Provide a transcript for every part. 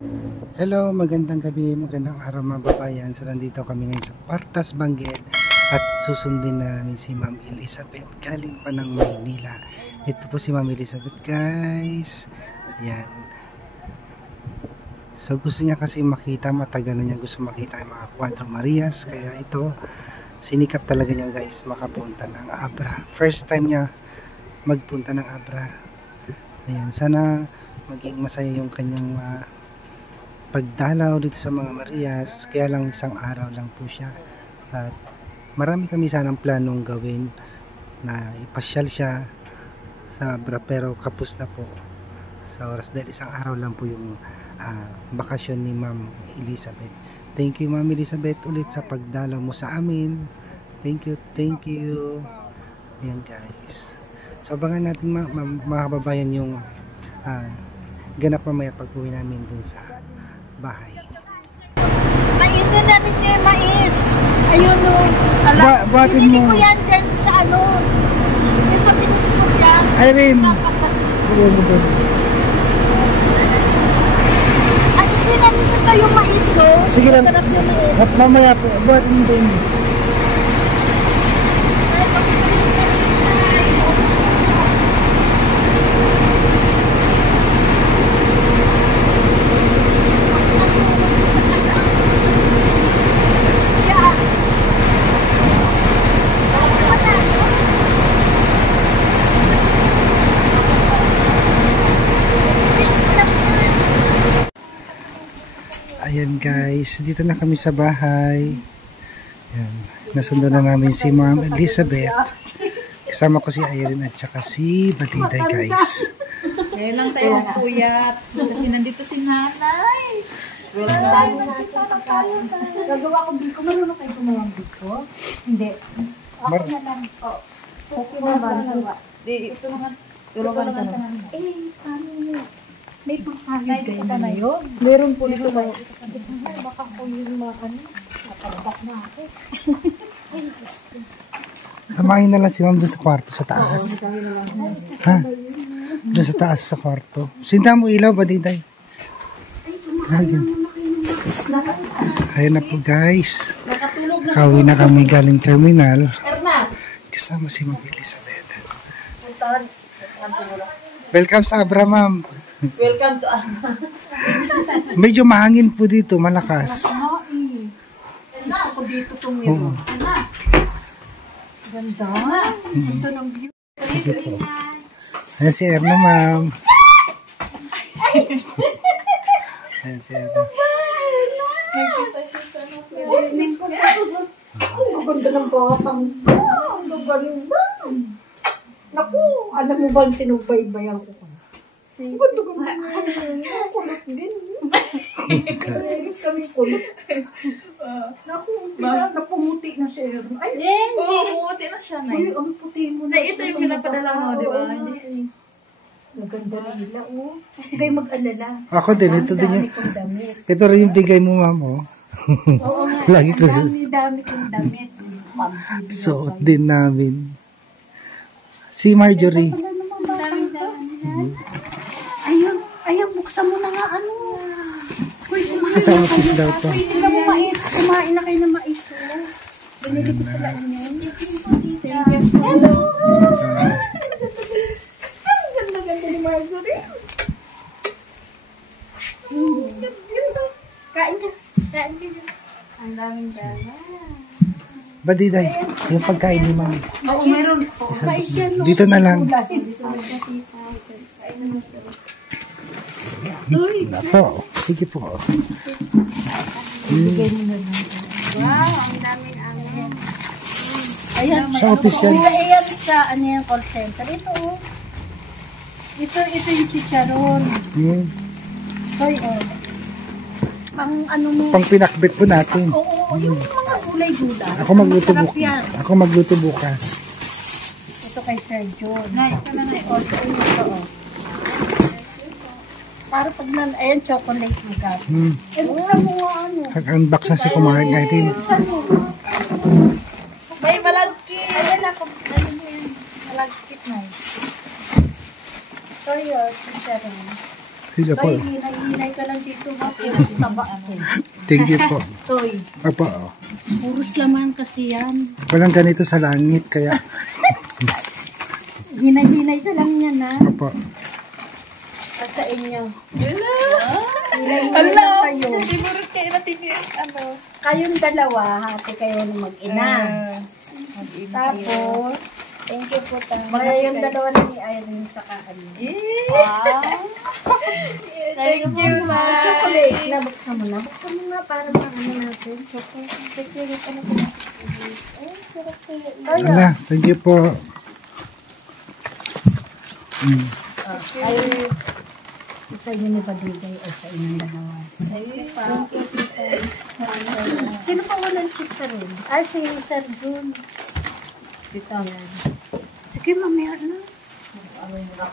Hello, magandang gabi, magandang araw mga babayan. So nandito kami ngayon sa Partas Benguet at susundin namin si Ma'am Elizabeth galing pa ng Maynila. Ito po si Ma'am Elizabeth, guys. Yan. So gusto niya kasi makita, matagal na niya gusto makita yung mga Cuatro Marias. Kaya ito, sinikap talaga niya, guys, makapunta ng Abra. First time niya magpunta ng Abra. Ayan, sana maging masaya yung kanyang pagdalaw dito sa mga Marias. Kaya lang isang araw lang po siya at marami kami sanang planong gawin na ipasyal siya sa Abra, pero kapos na po sa oras dahil isang araw lang po yung bakasyon ni Ma'am Elizabeth. Thank you Ma'am Elizabeth ulit sa pagdalaw mo sa amin. Thank you. Ayan guys, so abangan natin mga kababayan yung ganap mamaya pag uwi namin dun sa bahay. Kainin natin niya yung mais. Ayun o. Batin pinili mo. ko yan dyan sa ano. Ito pinili ko yan. Irene! At hindi natin ito yung mais o. Sige lang. Masarap yung mais. Mamaya po. Batin mo din. Ayan guys, dito na kami sa bahay. Ayan, nasundo na namin si Ma'am Elizabeth. Kasama ko si Irene at saka si Batiday guys. Kaya lang tayo magpuyat. Kasi nandito si nanay. Gagawa ko biko. Marunong kayo kumawang biko? Hindi. Ako na lang. Okay naman. Ito naman. Tulungan ka naman. Paano nyo? May pangkahid kayo na yun? Meron po ito ba? Baka po yung mga ano. Napagdak na ako. Ay, gusto. Samahin na lang si Ma'am doon sa kwarto sa taas. Ha? Doon sa taas sa kwarto. Sinta mo ilaw, Batiday. Ayan. Ayan na po guys. Kauwi na kami galing terminal. Kasama si Ma'am Elizabeth. Welcome sa Abra, Ma'am. Welcome to Medyo mahangin po dito, malakas. Gusto ko dito Oo. Ganda. Ganda ng view. Sige po. Ayan si Erna, Ma'am. Ayan si Erna. Ang ganda ng batang. Ang ganda. Naku, alam mo ba ang sinubaybayan ko? Ang ganda. Kulot din. Kami kulot. Naku, napumuti na siya. Ay, Umuuti na siya na. Uy, ang puti mo na. Ito yung pinapadala mo, di ba? Maganda nila, oh. Kayo mag-alala. Ako din, ito din yung... Dami kong damit. Ito rin yung bigay mo, Ma'am, oh. Oo nga. Lagi ko Dami kong damit. suot din namin. Si Marjorie. Ayun, buksan mo na nga ano. Uy, kumain Sa na office daw to. Uy, tignan mo mais. Kumain na kayo ng mais, oh. Binili ko sila inyo. Hello! Ang ganda-ganda ni Marjorie. Kain ka. Kain ka. Ang daming dala. Batiday, yung pagkain ni Ma'am. Oo, meron po. Dito na lang. Ako, sige po. Wow, ang daming amin. Ayan, Sa office yan. Ayan sa ano yung call center. Ito, oh. Ito yung chicharon. Hoy, oh. Pang ano mo. Pang pinakbit po natin. Oo, yung mga gulay-gulay. Ako magluto bukas. Ito kay Sir John. Ito na nga. Ito, oh. Para pag ayan, chocolate mo ka. Eh, buksan mo nga ano. Nag-unbox na si Kumarin ngayon. Buksan mo. May malagkit. Ayan na, ano mo yan. Malagkit na. Ito yun, chicharon. Sige po. Toy, hinay ka lang dito. Taba ako. Thank you po. Toy, Opo. puros laman kasi yan. Walang ganito sa langit, kaya Hinay-hinay ka lang yan, ha? opo. At sa inyo. Hello! Hinay-hinay lang kayo. Siguro kayo natin ano. Kayong dalawa, hati kayo ng mag-ina. Mag-ina Tapos, thank you po. Mag-happy Yung kayo. dalawa na ni Irene sa kanila. Wow! Thank you, ma. Chocolate na, buksan mo na. Buksan mo na para sa ano natin. Chocolate ano po. Ay, sarap sa'yo. Ala, thank you po. Ay, sa inyo ni Badigay o sa inyong dalawa. Sino pa walang chip sa rin? Ay, si Sir Jun. Dito. Sige, mamaya na.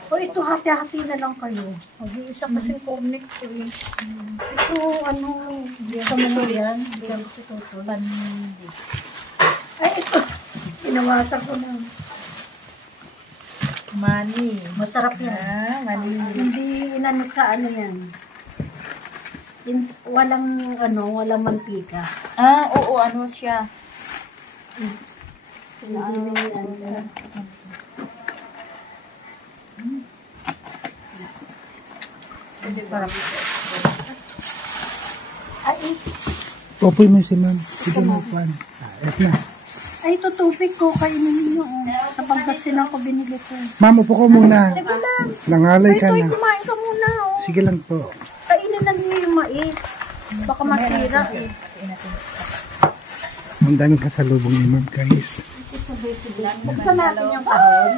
O, ito hati-hati na lang kayo. Mag-iisa kasi cornet ko eh. Ito, ano, sa mga yan. Bigyan ko si Toto. Ay, ito. Pinawasan ko na. Money. Masarap yan. Hindi inano sa ano yan. Walang walang mantika. Ah, oo, ano siya? Ay, Popoy may si ma'am. Sige mo, Juan. Eto na. ay, ito tubig ko. Kainin niyo. Sa pagkasin ako binili ko. Ma'am, upo ko muna. Sige lang. Nangalay Ay, ka Toy, na. kumain ka muna. Oh. Sige lang po. Kainin lang niyo yung mais. Baka masira eh. Ang daming kasalubong ni ma'am, guys. Buksan natin yung kahon.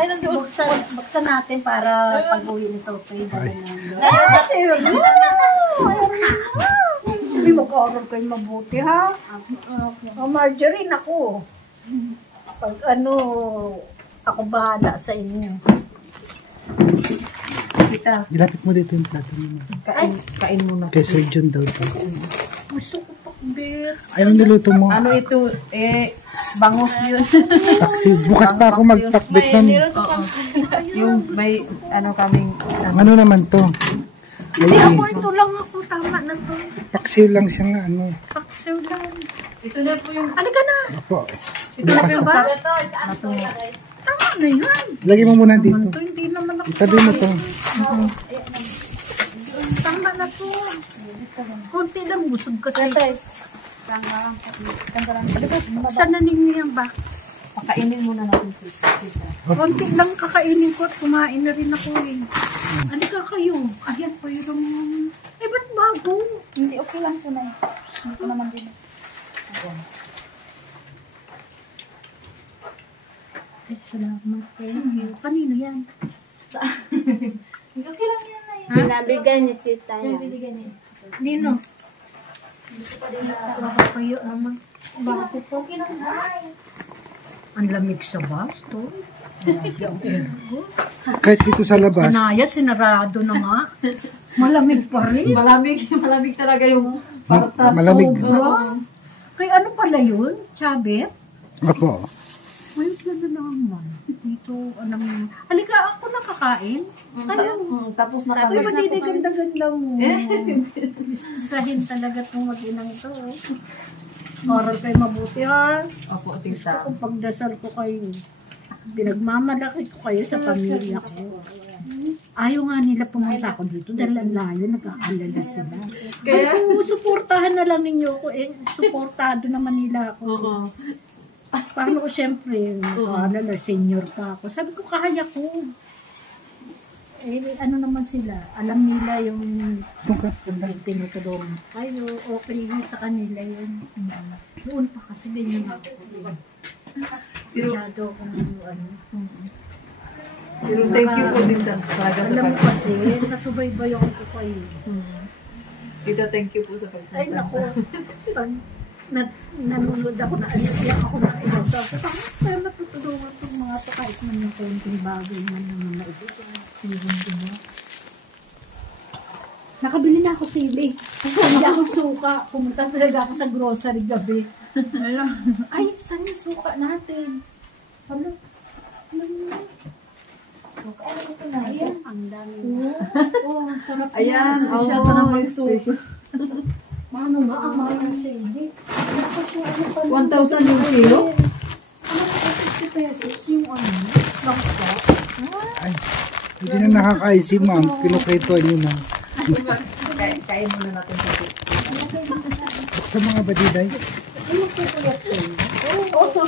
Ay, nandoon. Buksan natin para pag-uwi nito. Ay. Hindi mag-aaral kayo mabuti, ha? Marjorie, ako. Pag ako bahala sa inyo. Kita. Ilapit mo dito yung plato mo. Kain muna. Kay Sir John daw to. Gusto ko pakbit. Ayun, niluto mo. Ano ito? Bangus yun. Paksiw. Bukas pa ako magpakbit ma'am. Yung may, ano kaming, Ano naman to? Hindi Ay, ako, ito lang ako. Tama na to. paksiw lang siya nga, ano. Paksew lang. ito na po yung, Halika na. Opo. Bukas. Ba? Tama na yan. Lagay mo muna dito. Ito, hindi naman ako. Itabi mo to. Tama na to. Konti lang, busog kasi. Saan na ninyo yung box? pakainin muna natin siya. Konti lang kakainin ko at kumain na rin ako eh. Halika kayo. Ayan po yung... Eh, ba't bago? Hindi, okay lang po na. Hindi ko naman din. Ay, salamat. Thank you. Kanino yan? Okay lang yan na yan. Binabigay ni tita yan. Nabibigyan niya. Nino? Baka kayo naman. Bago po. Ang lamig sa bus to. Kahit dito sa labas. Anaya, sinarado na nga. Malamig pa rin. Malamig talaga yung Malamig. Kaya ano pala yun? Chabet? Opo. Ayun na naman. Dito, anong... Halika, ako nakakain. Kayo. tapos na Uy, magiganda-ganda mo. Isahin talaga itong mag-inang to. Oral kayo mabuti, ha? Opo, Gusto tita. ko pagdasal ko kayo. Pinagmamalaki ko kayo sa pamilya ko. Ayaw nga nila pumunta ako dito dahil ang layo, nagkakaalala sila. Kaya, suportahan na lang ninyo ako. Suportado naman nila ako. Oo. Paano ko siyempre, nagkaalala, senior pa ako. Sabi ko, kaya ko. Ano naman sila, alam nila yung tinutulong kayo, okay sa kanila yun. Noon pa kasi ganyan ako. Masyado akong ano. Pero thank you po din talaga sa Alam mo kasi, nasubaybayan ko kayo. Tita, thank you po sa pagpunta. Ay naku, pag nanonood ako na iyak ako na iyak. Pero natutulungan itong mga to kahit man yung konting bagay man naman na ibigay. Nakabili na ako sili. Hindi ako suka. Pumunta talaga ako sa grocery gabi. Ay, saan yung suka natin? Ano? Ano ito na? Ayan, ang dami. Oo, ang sarap. Ayan, Special oh, pa naman special. soup. Mano nga, ang mahal ng sili. Tapos yung ano pa. 1,000 yung kilo? Ano pa 50 pesos yung ano? Bangka. Ay, hindi na nakakain si ma'am. Kinukretuan niyo na. Kain muna natin sa soup. Sa mga badiday. Ano po kaya ito? Oo.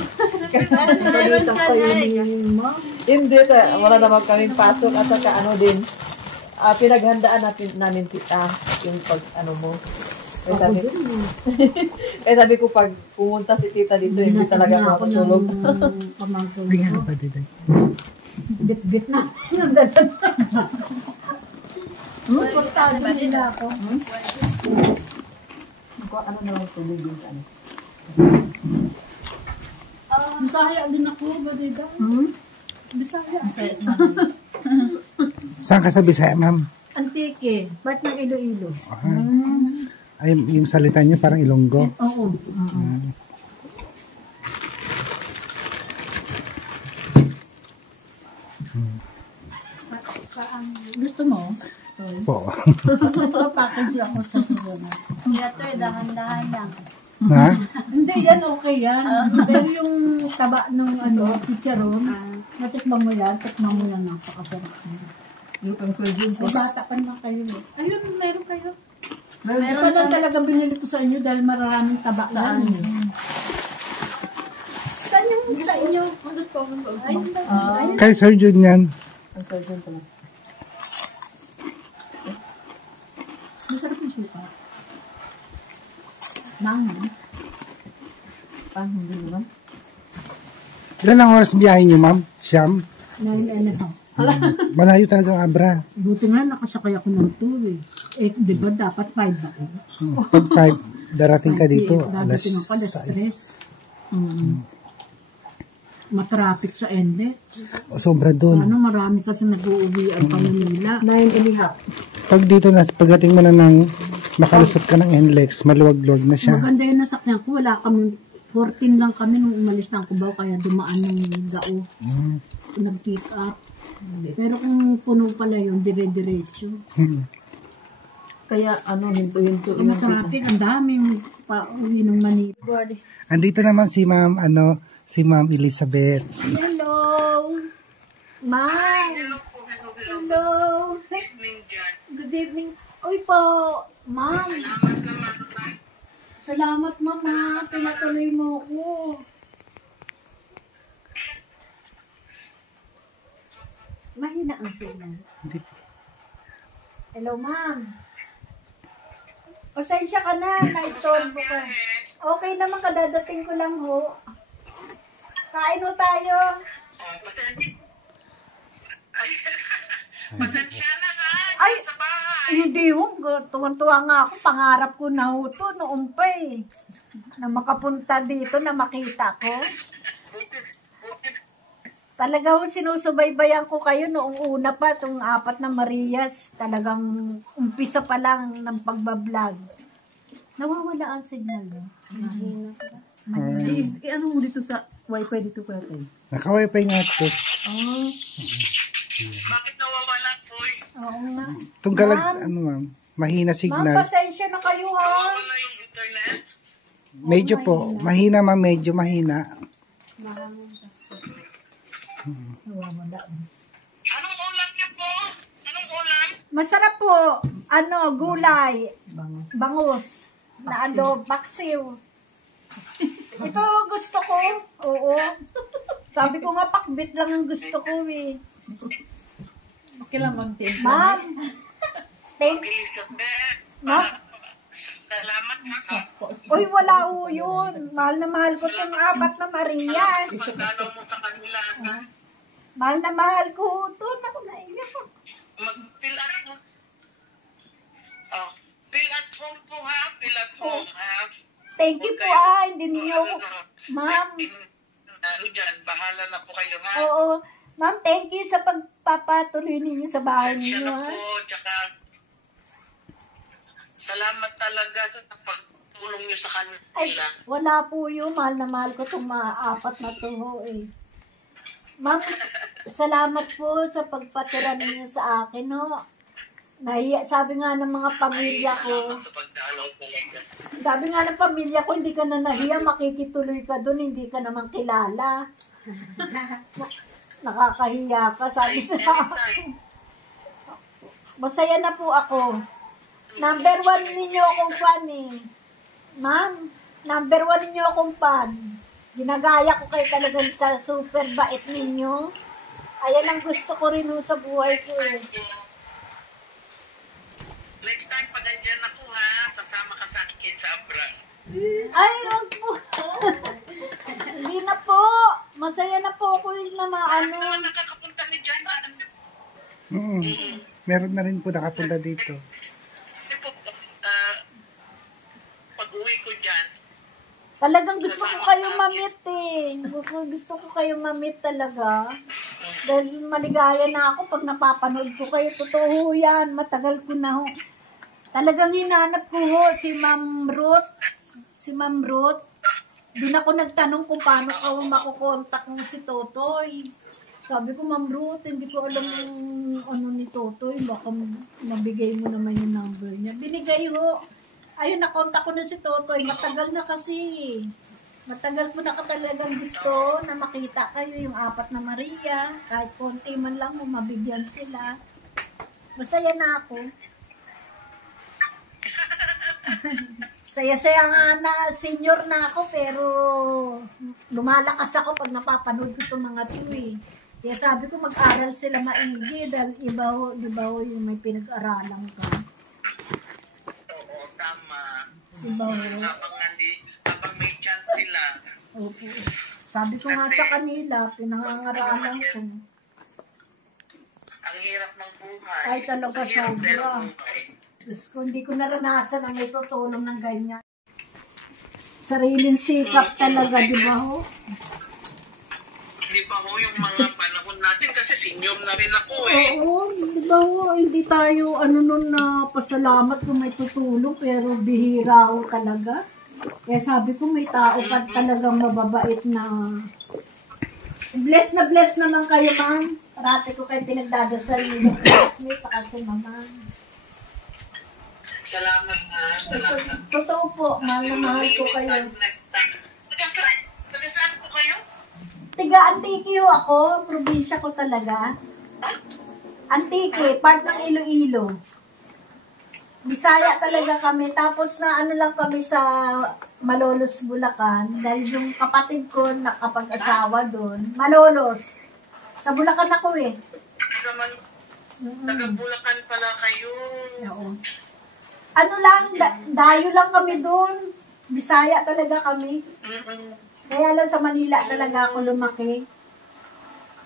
Meron ka na yun, ma'am. Hindi, wala naman kaming pasok at saka ano din. Pinaghandaan namin yung pag ano mo. Kaya sabi ko pag pumunta si tita dito, hindi talaga makatulog. Bigyan na badiday. Bit-bit na. Yung dalan. Portado nila ako. Ano na lang tubig din sa ano? Bisaya din ako, badida. Bisaya. Saan ka sa Bisaya, ma'am? Antike. Part ng Iloilo. Ay, yung salita niyo parang Ilonggo. Oo. Gusto mo? Po. Package ako sa susunod. Ito dahan-dahan lang. Ha? Hindi, yan okay yan. Pero yung taba ng chicharon, matikman mo yan, tikman mo yan, napakasarap niya. Yung pang-surgeon May bata pa naman kayo. Ayun, meron kayo. Ito lang talaga binili ko sa inyo dahil maraming taba yan. Saan yung sa inyo? Ayun lang. Kay Sir Jun yan. Ang surgeon pala. Masarap yung suka. Mango. Hindi naman. Ilan ang oras biyahe niyo, ma'am? Siyam? 9.5. Malayo talaga ang Abra. Buti nga nakasakay ako ng 2 eh. Eh, di ba dapat 5 ako? Pag 5, darating ka dito, alas Dadating ako alas 6. 3. Matraffic sa Ende. Sobra doon. Ano, marami kasi nag-uuwi ang Manila. 9.5. Pag dito na, pagdating mo na ng makalusot ka ng NLEX, maluwag-luwag na siya. Maganda yung nasakyan ko. Wala kami, 14 lang kami nung umalis ng Cubao, kaya dumaan ng Gao. Nag-keep up. Pero kung puno pala yun, dire-diretso. Kaya hinto-hinto. Ang traffic, ang daming pa-uwi ng Manila. Andito naman si Ma'am, si Ma'am Elizabeth. Hello! Ma'am! Hello! Good evening. Uy po, ma'am. Salamat, mama. Pinatuloy mo ko. Mahina ang signal. Hello, ma'am. Pasensya ka na, na-storm ka. Okay naman, kadadating ko lang ho. Kain ho tayo. Pasensya na nga, Ay, sa bahay. hindi ho. Tuwan-tuwa nga ako. Pangarap ko na ho to noong pa eh. Na makapunta dito, na makita ko. Talaga ho, sinusubaybayan ko kayo noong una pa, itong 4 na Marias. Talagang umpisa pa lang ng pagbablog. Nawawala ang signal, no? Ano mo dito sa wifi dito pa tayo? Naka-wifi nga ito. Bakit nawawala po eh? Oo nga. Itong galag, Ma'am. ma'am, mahina Ma'am, signal. pasensya na kayo ha. Nawawala yung internet? Medyo po, mahina ma'am, medyo mahina. Nawawala. Anong ulam niyo po? Anong ulam? Masarap po. Gulay. Bangos. Bangus. Na paksiw. Ito gusto ko. Oo. Sabi ko nga pakbit lang ang gusto ko eh. Okay lang konti. Ma'am. Thank Elizabeth. Ma'am. Salamat ha. Uy, wala ho yun. Mahal na mahal ko itong 4 na Marias. Pagdalaw mo sa kanila. Mahal na mahal ko ho ito. Naku, naiyak. Mag-fill at home. Oh, fill at home po ha. Fill at home ha. Thank you po Hindi niyo. Ma'am. Ano dyan, bahala na po kayo ha. Oo. Ma'am, thank you sa pagpapatuloy ninyo sa bahay Pasensya niyo. na po. Tsaka, salamat talaga sa pagtulong niyo sa Ay, kanila. wala po yun. Mahal na mahal ko itong mga 4 na to ho eh. Ma'am, salamat po sa pagpatira ninyo sa akin, no? Nahiya, sabi nga ng mga pamilya ko, Sa pagdalaw talaga. sabi nga ng pamilya ko, hindi ka na nahiya, makikituloy ka doon, hindi ka naman kilala. Nakakahiya ka, sabi sa akin. Masaya na po ako. Number 1 ninyo akong fan eh. Ma'am, number 1 ninyo akong fan. Ginagaya ko kayo talagang sa super bait ninyo. Ayan ang gusto ko rin sa buhay ko eh. Next time, pag andyan ako ha, kasama ka sa akin sa Abra. Ay, wag po. Hindi na po. Masaya na po ako yung na maano. Ano nakakapunta ni Jan? Meron na rin po nakapunta dito. Hindi po, pag-uwi ko dyan, Talagang gusto ko kayong mamit eh. Gusto ko kayong mamit talaga. Dahil maligaya na ako pag napapanood ko kayo. Totoo yan. Matagal ko na ho. Talagang hinanap ko ho si Ma'am Ruth. Si Ma'am Ruth. Doon ako nagtanong kung paano ako makukontak mo si Totoy. Sabi ko, Ma'am Ruth, hindi ko alam yung ano ni Totoy. Baka nabigay mo naman yung number niya. Binigay ho. Ayun, nakontak ko na si Totoy. Matagal na kasi. Matagal ko na talagang gusto na makita kayo yung 4 na Maria. Kahit konti man lang mo, mabigyan sila. Masaya na ako. Saya-saya nga na, senior na ako, pero lumalakas ako pag napapanood ko itong mga to eh. Kaya sabi ko mag-aral sila maigi dahil iba ho, di ba ho yung may pinag-aralan ka. oo, tama. Iba ho. Habang may chance sila, Opo. Sabi ko nga sa kanila, pinangangaralan ko. ang hirap ng buhay. Ay, talaga Ang hirap sobra. ng buhay. Diyos ko, hindi ko naranasan ang itutulong ng ganyan. Sariling sikap talaga, di ba ho? Di ba ho yung mga panahon natin kasi senior na rin ako eh. Oo, di ba ho, hindi tayo nun na pasalamat kung may tutulong, pero bihira ho talaga. Kaya sabi ko, may tao pa talagang mababait na... Bless naman kayo, ma'am. Parati ko kayo pinagdadasal niyo. Bless saka si mama. Salamat ha. Salamat. Totoo po, mahal na mahal ko kayo. Taga saan po kayo? Tiga Antique ho ako, probinsya ko talaga. Antique, part ng Iloilo. Bisaya talaga kami. Tapos na ano lang kami sa Malolos, Bulacan. Dahil yung kapatid ko nakapag-asawa doon. Malolos. Sa Bulacan ako eh. Naman, taga Bulacan pala kayo. Oo. Ano lang, dayo lang kami doon. Bisaya talaga kami. Kaya lang sa Manila talaga ako lumaki.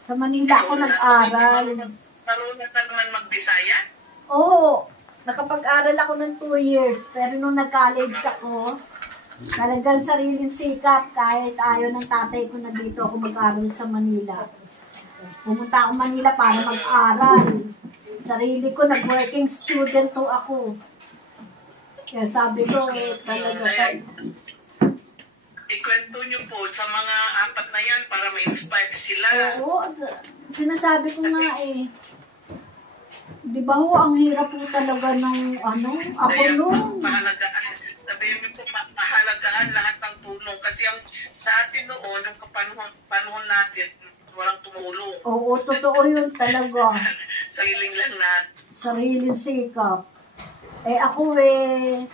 Sa Manila ako nag-aral. Marunong ka naman mag-Bisaya? Oo. Nakapag-aral ako ng 2 years. Pero nung nag-college ako, talagang sariling sikap. Kahit ayaw ng tatay ko na dito ako mag-aral sa Manila. Pumunta ako Manila para mag-aral. Sarili ko, nag-working student to ako. Kaya sabi ko, talaga Ikwento nyo po sa mga 4 na yan para ma-inspire sila. oo, sinasabi ko nga eh. Di ba ho, ang hirap po talaga ng ano, ako Kaya nung. mahalagaan, sabihin mo po, mahalagaan lahat ng tulong. Kasi ang sa atin noon, yung panahon natin, walang tumulong. Oo, totoo yun talaga. Sariling lang natin. Sariling sikap. Eh ako eh,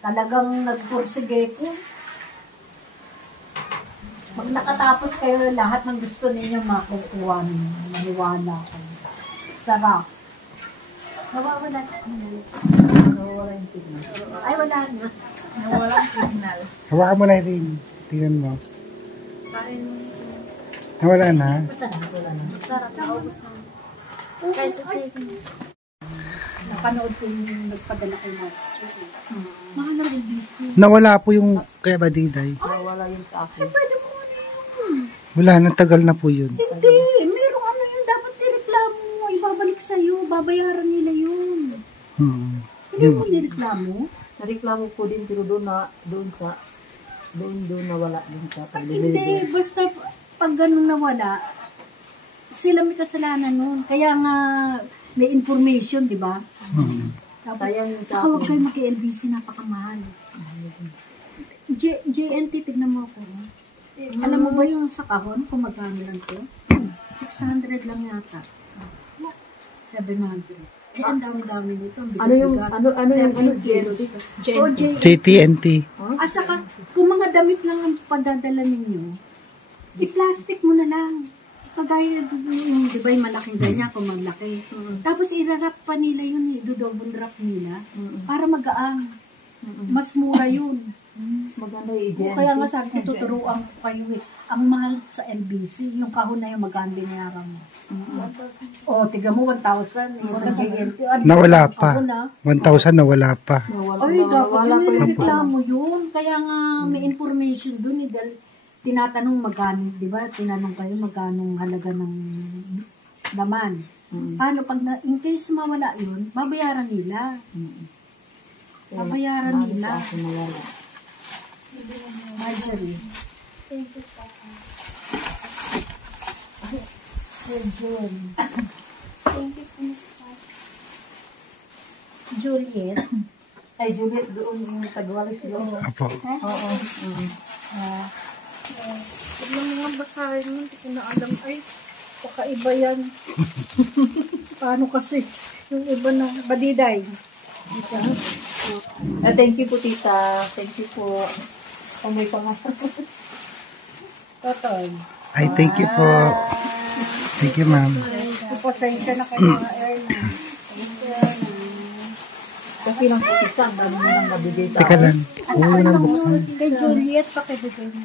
talagang nagpursige ko. Pag nakatapos kayo, lahat ng gusto ninyo makukuha ninyo. Maniwala ko. Sarap. Nawawala na. Nawawala yung signal. Ay, wala na. Nawawala yung signal. Hawakan mo na rin. Tingnan mo. Nawala na. Masarap. Wala na. Masarap. Naubos na. Kaysa sa napanood ko yung nagpadala kay Master. Mahal na rin busy. Nawala po yung kay Badiday. Wala yun sa akin. Pwede mo na yun. Wala, natagal na po yun. Hindi. Merong ano yun. Dapat nireklamo mo. Ibabalik sa'yo. Babayaran nila yun. Hindi mo nireklamo? Nareklamo ko din pero doon nawala din sa Hindi. Basta pag ganun nawala, sila may kasalanan nun. Kaya nga, may information, di ba? Sayang yung Saka huwag kayo mag-LBC, napakamahal. JNT, tignan mo ako. Alam mo ba yung sa kahon, kung magkano lang ito? 600 lang yata. 700. Ang dami-dami nito. Ano yung GNT? O, JTNT. Saka, kung mga damit lang ang padadala ninyo, i-plastic mo na lang. Kagaya yung, di ba yung malaking ganyan, kung malaki. Tapos irarap pa nila yun, double wrap nila, para magaang. Mas mura yun. Maganda yung GNT. Kaya nga sabi ko, tuturuan ko kayo eh. Ang mahal sa LBC, yung kahon na yung maganda niyaran mo. O, tiga mo, 1,000. Yung sa JNT. Nawala pa. Ako na. 1,000 nawala pa. Ay, dapat yung reklamo yun. Kaya nga may information dun eh. Dahil tinatanong magkano, di ba? Tinanong kayo magkano halaga ng laman. Paano pag in case mawala yun, babayaran nila. Babayaran nila. Marjorie. Juliet. Ay, Juliet, doon yung Tagwalis doon. Apo. Oo. Huwag lang nga basahin mo, hindi ko na alam. Ay, kakaiba yan. Paano kasi? Yung iba na, badiday. Thank you po, tita. Thank you po. May pangasan. Totoy. Ay, thank you po. Thank you, ma'am. Pasensya na kayo mga Erna. Kasi lang po, tita. Ang dami mo nang mabigay sa Teka lang. Ano Huwag ka nang lang buksan. kay Juliet, pakibigay mo.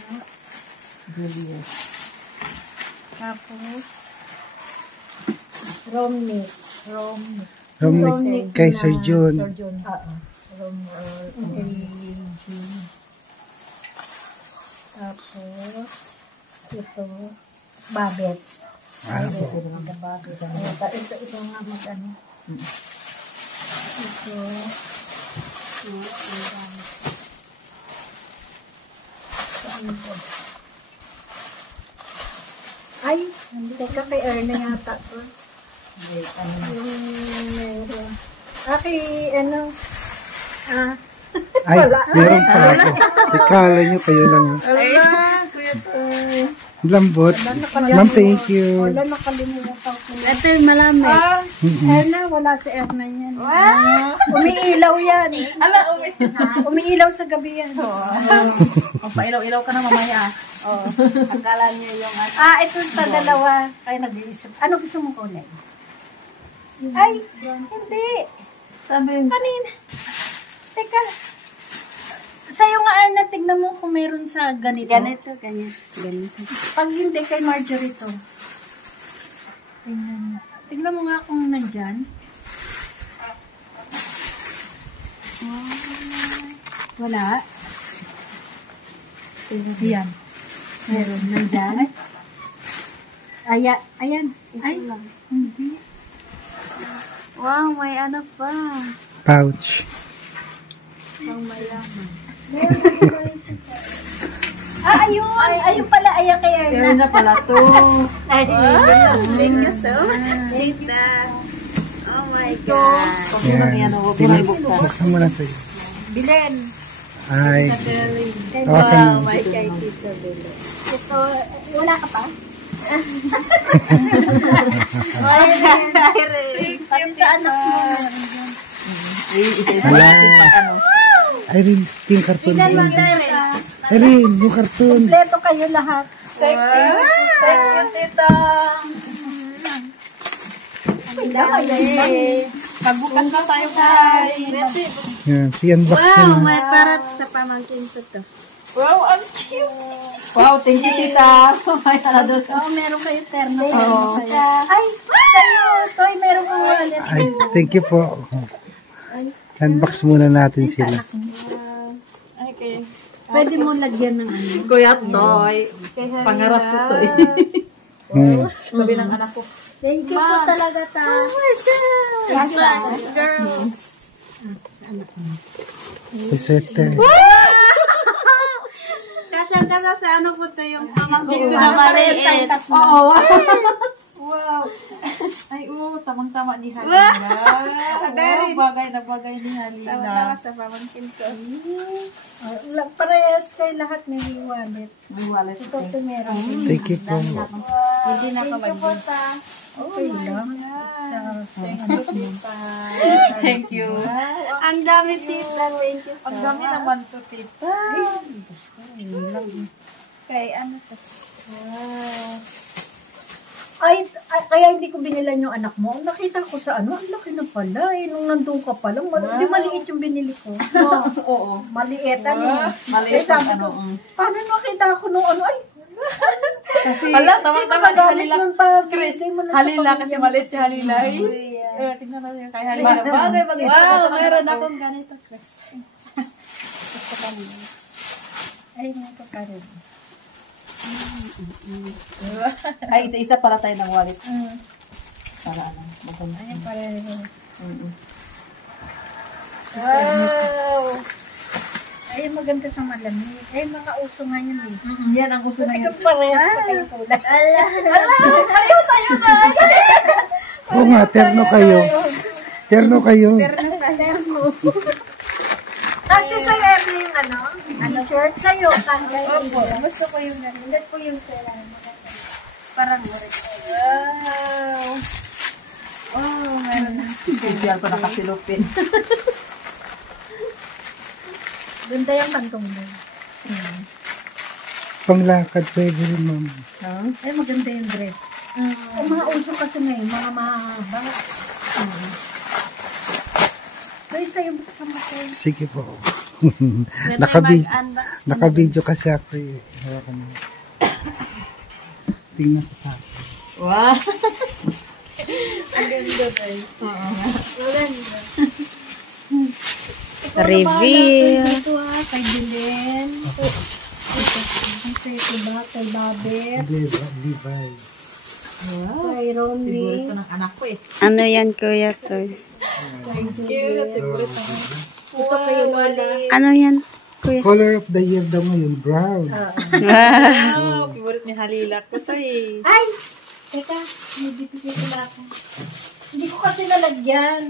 Juliet. Tapos, Romney. Romney kay Sir John. Sir John. Okay, June. Tapos, ito, Babet. Apo. Ito nga mag-ano. Ito. Ay, teka kay Erna yata to. Yung ano, Ay, meron pa ako. Ikala nyo kayo lang. Lambot. Ma'am, thank you. wala nakalimutan ko. Ito yung malami. Erna, wala si Erna yan. Umiilaw yan. Umiilaw sa gabi yan. Pailaw-ilaw ka na mamaya. Akala niya yung ano. Ito sa dalawa. Kaya nag-iisip. Ano gusto mong kulay? Ay, hindi. Sabi, Kanina. Teka. Sa'yo nga, Erna, tignan mo kung meron sa ganito. Ganito. Pag hindi, kay Marjorie to. Tignan mo nga kung nandyan. Wala. Ayan. Meron. Nandyan. Ayan. Ay, hindi. Wow, may ano pa. Pouch. Pang mayaman. Ayun! Ayun pala, ayan kay Erna. Erna pala to. Thank you so much, Tita. Oh my God. Pag mo lang yan, huwag mo na ibuksan. Buksan mo na sa'yo. Bilen. Ay. Wow, my kay Tita Bilen. Ito, wala ka pa? Thank you, anak mo. Wala. Irene, yung karton. Irene, yung karton. Kompleto kayo lahat. Thank you. Thank you, Tita. Pagbukas na tayo, guys. Yan, si-unbox yun. May para sa pamangkin ko to. Wow, ang cute. Wow, thank you, tita. May ano doon. Meron kayo terno. Oo. Ay, sa'yo. Toy, meron kang wallet. Ay, thank you po. Unbox muna natin sila. Okay. Pwede mo lagyan ng ano. Kuya Toy. Pangarap ko to eh. Sabi ng anak ko. Thank you po talaga, ta. Oh my God. Thank you, girls. Sweater. Kasya ka na sa ano po to yung pamangkin ko na maliit. Oo. Wow. Ay, tamang-tama ni Halina. Wow, bagay na bagay ni Halina. Tama-tama sa pamangkin ko. Parehas kayo lahat may wallet. May wallet. Ito ito meron. Thank you po. Hindi na ako mag- Okay lang. Thank you. Ang dami, tita. Thank you. Ang dami naman to, tita. Kay ano to? Ay, kaya hindi ko binilan yung anak mo. Nakita ko sa ano, ang laki na pala. Nung nandun ka pa lang, di maliit yung binili ko. Oo. Maliit, ano. Maliit Kaya sabi ang ko, ano. paano nakita ko nung ano, ay. Kasi, Hala, tama-tama ni Halila. Chris, Halila kasi maliit si Halila. Tingnan natin kay Halila. Bagay, bagay. Wow, meron akong ganito, Chris. Gusto ko niya. Ay, may ko pa rin. Ay, isa-isa para tayo ng wallet. Para ano. Maganda. Ay, pa rin. Wow! Ay, maganda sa malamig. Ay, mga uso nga yun eh. Yan ang gusto na Buti yun. ka parehas pa kayong kulay. Tayo na! Oo nga, terno kayo. Terno kayo. Terno. Kasi sa Erno yung ano, short sa'yo. Opo, gusto ko yung ganun. Hindi ko yung pera. Parang ulit. Wow! Oh, meron na. Bigyan ko na kasilupin. Ganda yung kantong mo. Panglakad pwede rin, ma'am. Ay, maganda yung dress. Ay, mga uso kasi ngayon, mga mahaba. Ay, sa'yo buksan mo kayo. Sige po. Mag-unbox. Naka-video kasi ako eh. Hawakan mo. Tingnan ko sa akin. Wow! Ang ganda tayo. Maganda. Reveal. Ito kay Dylan. Ito ba, kay Babet. Levi's. Kay Ronnie. Sigurito ng anak ko eh. Ano yan, Kuya Toy? Thank you. Sigurito ng Ito kay Lola. Ano yan, Kuya? Color of the year daw ngayon, brown. Wow! Favorite ni Halila ko to eh. Ay! Teka, may bibigay ko lang ako. Hindi ko kasi nalagyan.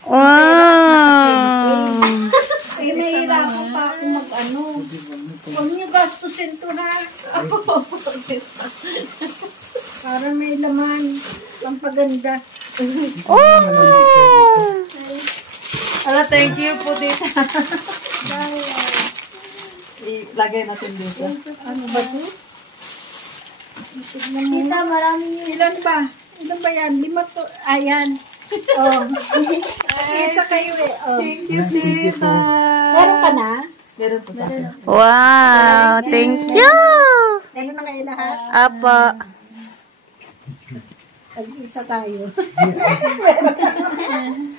Wow! Ay, mahirapan pa ako mag-ano. Huwag niyo gastusin to ha. Para may laman. Ang paganda. Ala, thank you po dito. Ilagay natin dito. Ano ba ito? Kita, marami yun. Ilan ba? Ilan ba yan? 5 to. Ayan. Oh. Isa kayo eh. Oh. Thank you, tita. Meron ka na? Meron po sa akin. Wow! Thank you! Meron na kayo lahat? Apa. Tag-isa tayo.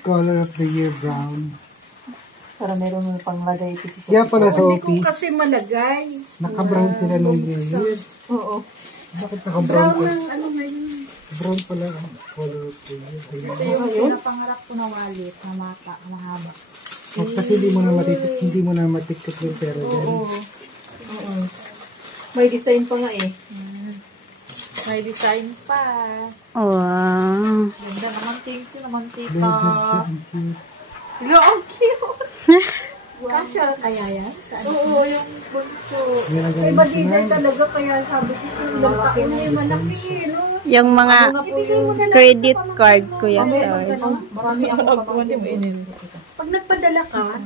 Color of the year, brown. Para meron mo pang lagay ito. Kaya pala sa Hindi ko office, kasi malagay. naka-brown sila nung year. Oo. Bakit naka-brown Brown ko? ng ano ngayon. Brown pala ang color of the year. Ito yung pinapangarap ko na wallet na mata, mahaba. Kasi hindi mo na matiktok yung pera dyan. Oo. May design pa nga eh. May design pa. Wow! Ganda naman. Thank you naman, Very tita. good. Hello, ang cute. Kasya kaya yan? Oo, yung bunso. Ay, badinay talaga kaya sabi ko, yung laki na yung malaki. No? Yung mga credit card, Kuya Toy. Marami ako nagpupunta mo inin. Pag nagpadala ka,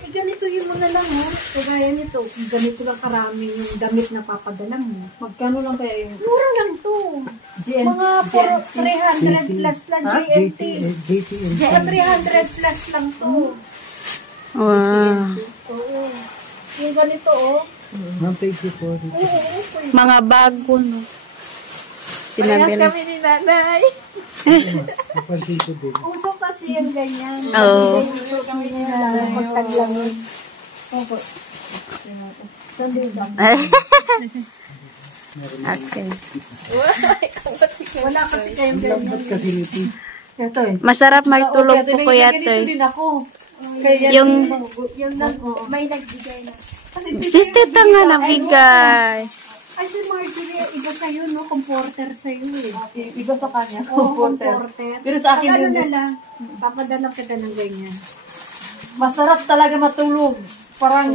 eh ganito yung mga lang, ha? Kagaya nito, ganito lang karami yung damit na papadala mo. Magkano lang kaya yung Mura lang to. Mga 300 plus lang, GMT. JTM. 300 plus lang to. Wow! Oo. Yung ganito, oh. Ma'am, thank you po. Mga bago, no? Pinabili. ni nanay. Napansin ko din. Uso kasi yung ganyan. Oo. Uso kasi yung pagtaglangan. Opo. Okay. Wala kasi kayong ganyan. Ba't kasi nito? Ito eh. Masarap magtulog po, Kuya Ganito Toy. din ako. Kaya Yung Yung may nagbigay na. si tita nga nabigay. Ay, si Marjorie, iba sa'yo, no? Comporter sa'yo, eh. Iba sa kanya. Oo, Comforter. comporter. Pero sa akin Pag ano din, na lang, papadala kita ng ganyan. masarap talaga matulog. Parang,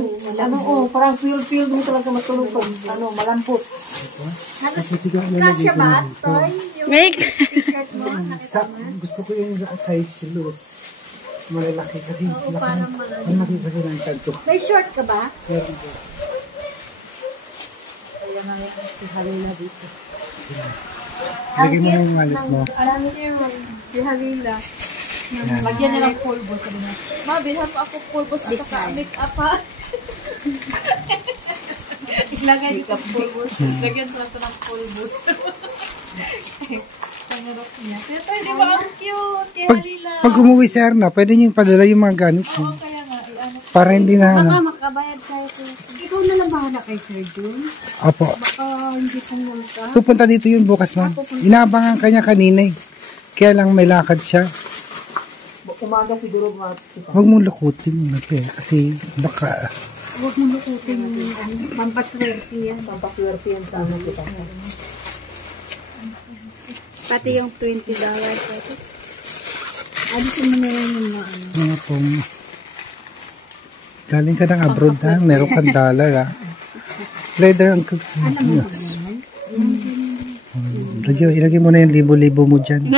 parang feel mo talaga matulog pag, malampot. Kasya ba, Toy? Yung t-shirt mo, nakita mo? Gusto ko yung size loose. Malalaki kasi Oo, parang malaki. malaki kasi ng tagto. May short ka ba? Meron po. Ayan na yung si Halila dito. Lagyan mo na yung wallet mo. Alam niyo yung si Halila. Yan. Lagyan niya ng pulbo. Ma, bilhan pa ako pulbos at saka make-up ha. Iglagay dito ang pulbos. Lagyan ko na ito ng pulbos. Pangarap niya. Ito, di ba ang cute? Kaya Halila. Pag umuwi si Erna, pwede niyong padala yung mga gamit mo. Oo, kaya nga. Ano, Para hindi na ano. Baka makabayad tayo. Ikaw na lang bahala kay Sir Jun. Opo. Baka hindi pumunta. Pupunta dito yun bukas, ma'am. Inaabangan kanya kanina eh. Kaya lang may lakad siya. Umaga siguro kita. Huwag mong lukutin. Kasi baka... Huwag mo lukutin yung pampaswerte yan. Pampaswerte yan sa ano kita. pati yung $20. Pati. Alisin mo na lang yung mga ano. Mga pong... Galing ka ng abroad ha. Meron kang dollar ha. Leather ang... Yes. Ilagay mo na yung libo-libo mo dyan.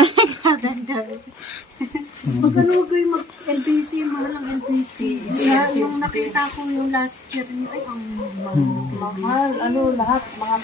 Pag ano huwag kayo mag-LBC, mahal ang LBC. Kaya yung nakita ko yung last year niyo, ay ang mahal. Mahal, lahat, mga